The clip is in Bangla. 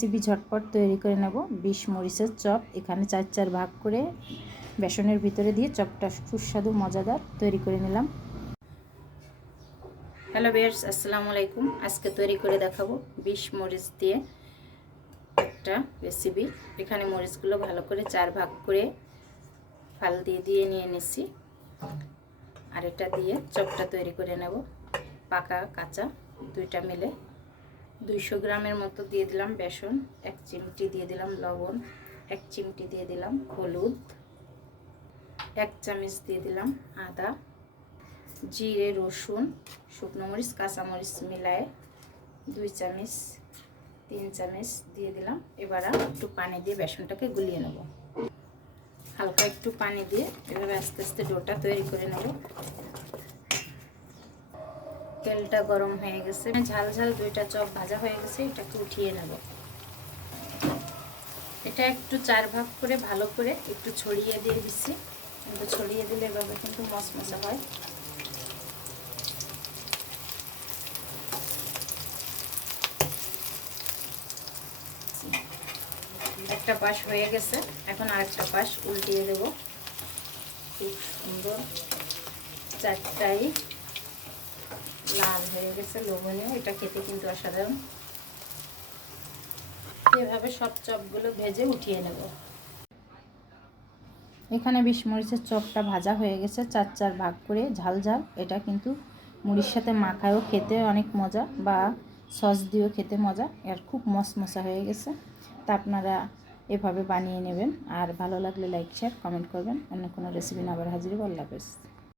রেসিপি ঝটপট তৈরি করে নেব। বিশ মরিচের চপ, এখানে চার চার ভাগ করে বেসনের ভিতরে দিয়ে চপটা সুস্বাদু, মজাদার তৈরি করে নিলাম। হ্যালো বিয়ার্স আসসালামু আলাইকুম। আজকে তৈরি করে দেখাবো বিশ মরিচ দিয়ে একটা রেসিপি এখানে মরিচগুলো ভালো করে চার ভাগ করে ফাল দিয়ে দিয়ে নিয়ে নিচ্ছি আর এটা দিয়ে চপটা তৈরি করে নেব। পাকা, কাঁচা, দুইটা মিলে। দুইশো গ্রামের মতো দিয়ে দিলাম বেসন, এক চিমটি দিয়ে দিলাম লবণ, এক চিমটি দিয়ে দিলাম হলুদ, এক চামচ দিয়ে দিলাম আদা, জিরে, রসুন, শুকনো মরিচ কাঁচামরিচ মিলায়ে দুই চামচ, তিন চামচ দিয়ে দিলাম। এবার একটু পানি দিয়ে বেসনটাকে গুলিয়ে নেব। হালকা একটু পানি দিয়ে এভাবে আস্তে আস্তে ডোটা তৈরি করে নেব। তেলটা গরম হয়ে গেছে। ঝাল ঝাল দুইটা চপ ভাজা হয়ে গেছে, এটাকে উঠিয়ে নেব। এটা একটু চার ভাগ করে ভালো করে একটু ছড়িয়ে দিয়ে দিচ্ছি। কিন্তু ছড়িয়ে দিলে এভাবে কিন্তু মশমশা হয়। একটা পাশ হয়ে গেছে। এখন আরেকটা পাশ উল্টিয়ে দেব। খুব সুন্দর। চারটাই লাল হয়ে গেছে লোভনীয় এটা খেতে কিন্তু অসাধারণ। এভাবে সব চপগুলো ভেজে উঠিয়ে নেব। এখানে বিশ মরিচের চপটা ভাজা হয়ে গেছে, চার চার ভাগ করে, ঝাল ঝাল। এটা কিন্তু মুড়ির সাথে মাখায়ও খেতে অনেক মজা, বা সস দিয়েও খেতে মজা। এর খুব মশমশা হয়ে গেছে। তা আপনারা এভাবে বানিয়ে নেবেন। আর ভালো লাগলে লাইক শেয়ার কমেন্ট করবেন। অন্য কোনো রেসিপি না আবার হাজির আল্লাহ হাফেজ